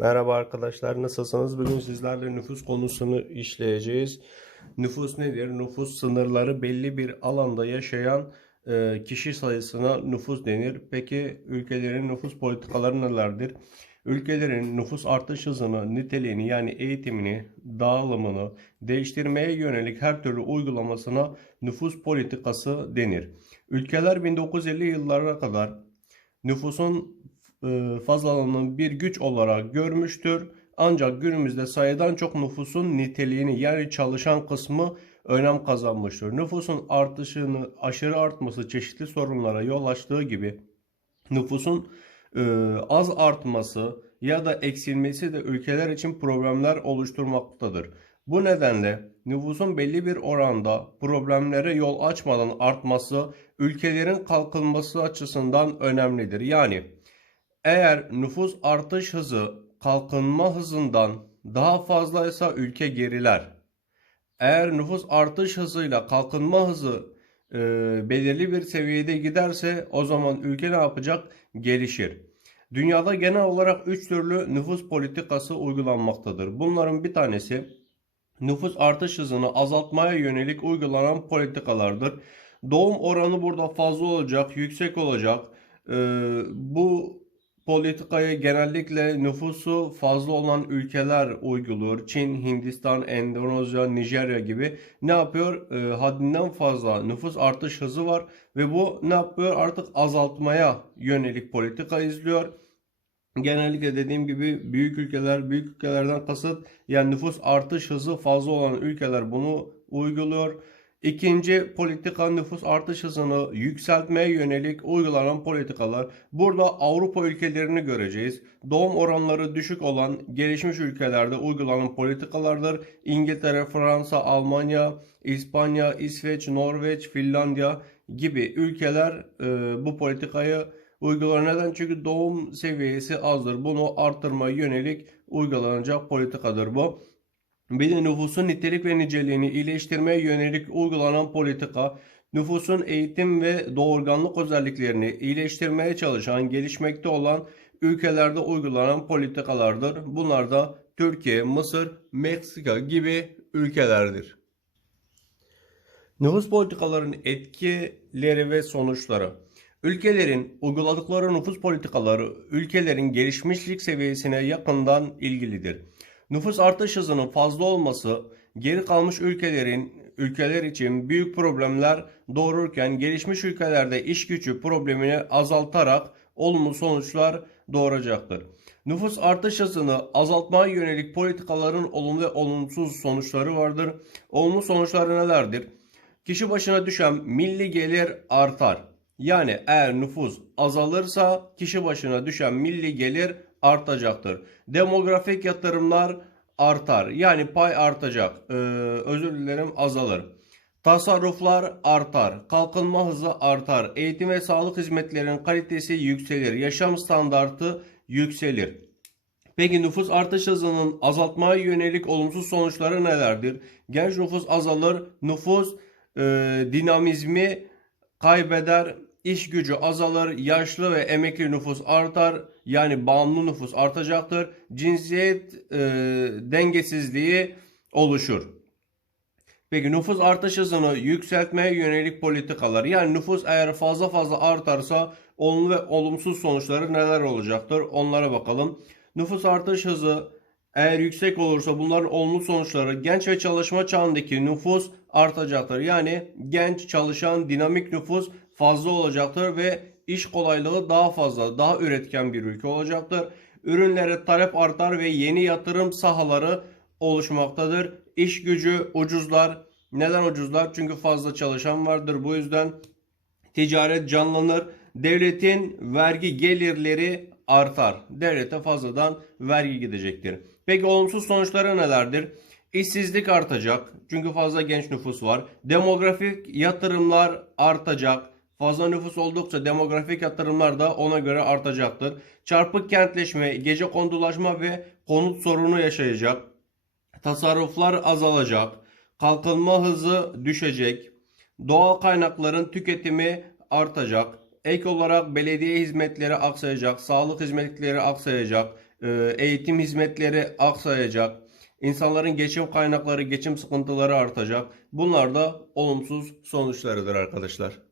Merhaba arkadaşlar nasılsınız? Bugün sizlerle nüfus konusunu işleyeceğiz. Nüfus nedir? Nüfus sınırları belli bir alanda yaşayan e, kişi sayısına nüfus denir. Peki ülkelerin nüfus politikaları nelerdir? Ülkelerin nüfus artış hızını, niteliğini yani eğitimini, dağılımını değiştirmeye yönelik her türlü uygulamasına nüfus politikası denir. Ülkeler 1950 yıllara kadar nüfusun e, fazlalığını bir güç olarak görmüştür. Ancak günümüzde sayıdan çok nüfusun niteliğini yani çalışan kısmı önem kazanmıştır. Nüfusun artışını aşırı artması çeşitli sorunlara yol açtığı gibi nüfusun e, az artması ya da eksilmesi de ülkeler için problemler oluşturmaktadır. Bu nedenle nüfusun belli bir oranda problemlere yol açmadan artması ülkelerin kalkınması açısından önemlidir. Yani eğer nüfus artış hızı kalkınma hızından daha fazlaysa ülke geriler. Eğer nüfus artış hızıyla kalkınma hızı e, belirli bir seviyede giderse o zaman ülke ne yapacak? Gelişir. Dünyada genel olarak 3 türlü nüfus politikası uygulanmaktadır. Bunların bir tanesi nüfus artış hızını azaltmaya yönelik uygulanan politikalardır. Doğum oranı burada fazla olacak, yüksek olacak. Ee, bu politikaya genellikle nüfusu fazla olan ülkeler uyguluyor. Çin, Hindistan, Endonezya, Nijerya gibi ne yapıyor? Ee, haddinden fazla nüfus artış hızı var ve bu ne yapıyor? Artık azaltmaya yönelik politika izliyor. Genellikle dediğim gibi büyük ülkeler, büyük ülkelerden kasıt yani nüfus artış hızı fazla olan ülkeler bunu uyguluyor. İkinci politika nüfus artış hızını yükseltmeye yönelik uygulanan politikalar. Burada Avrupa ülkelerini göreceğiz. Doğum oranları düşük olan gelişmiş ülkelerde uygulanan politikalardır. İngiltere, Fransa, Almanya, İspanya, İsveç, Norveç, Finlandiya gibi ülkeler e, bu politikayı uygular. Neden? Çünkü doğum seviyesi azdır. Bunu arttırmaya yönelik uygulanacak politikadır bu. Bir de nüfusun nitelik ve niceliğini iyileştirmeye yönelik uygulanan politika, nüfusun eğitim ve doğurganlık özelliklerini iyileştirmeye çalışan, gelişmekte olan ülkelerde uygulanan politikalardır. Bunlar da Türkiye, Mısır, Meksika gibi ülkelerdir. Nüfus politikalarının etkileri ve sonuçları. Ülkelerin uyguladıkları nüfus politikaları ülkelerin gelişmişlik seviyesine yakından ilgilidir. Nüfus artış hızının fazla olması geri kalmış ülkelerin ülkeler için büyük problemler doğururken gelişmiş ülkelerde iş gücü problemini azaltarak olumlu sonuçlar doğuracaktır. Nüfus artış hızını azaltmaya yönelik politikaların olumlu ve olumsuz sonuçları vardır. Olumlu sonuçları nelerdir? Kişi başına düşen milli gelir artar. Yani eğer nüfus azalırsa kişi başına düşen milli gelir artacaktır. Demografik yatırımlar artar. Yani pay artacak. Ee, özür dilerim azalır. Tasarruflar artar. Kalkınma hızı artar. Eğitim ve sağlık hizmetlerinin kalitesi yükselir. Yaşam standartı yükselir. Peki nüfus artış hızının azaltmaya yönelik olumsuz sonuçları nelerdir? Genç nüfus azalır. Nüfus e, dinamizmi kaybeder iş gücü azalır, yaşlı ve emekli nüfus artar, yani bağımlı nüfus artacaktır. Cinsiyet e, dengesizliği oluşur. Peki nüfus artış hızını yükseltmeye yönelik politikalar. Yani nüfus eğer fazla fazla artarsa olumlu ve olumsuz sonuçları neler olacaktır? Onlara bakalım. Nüfus artış hızı eğer yüksek olursa bunların olumlu sonuçları genç ve çalışma çağındaki nüfus artacaktır. Yani genç, çalışan, dinamik nüfus fazla olacaktır ve iş kolaylığı daha fazla, daha üretken bir ülke olacaktır. Ürünlere talep artar ve yeni yatırım sahaları oluşmaktadır. İş gücü ucuzlar. Neden ucuzlar? Çünkü fazla çalışan vardır. Bu yüzden ticaret canlanır. Devletin vergi gelirleri artar. Devlete fazladan vergi gidecektir. Peki olumsuz sonuçları nelerdir? İşsizlik artacak. Çünkü fazla genç nüfus var. Demografik yatırımlar artacak. Fazla nüfus oldukça demografik yatırımlar da ona göre artacaktır. Çarpık kentleşme, gece kondulaşma ve konut sorunu yaşayacak. Tasarruflar azalacak. Kalkınma hızı düşecek. Doğal kaynakların tüketimi artacak. Ek olarak belediye hizmetleri aksayacak, sağlık hizmetleri aksayacak, e, eğitim hizmetleri aksayacak, insanların geçim kaynakları, geçim sıkıntıları artacak. Bunlar da olumsuz sonuçlarıdır arkadaşlar.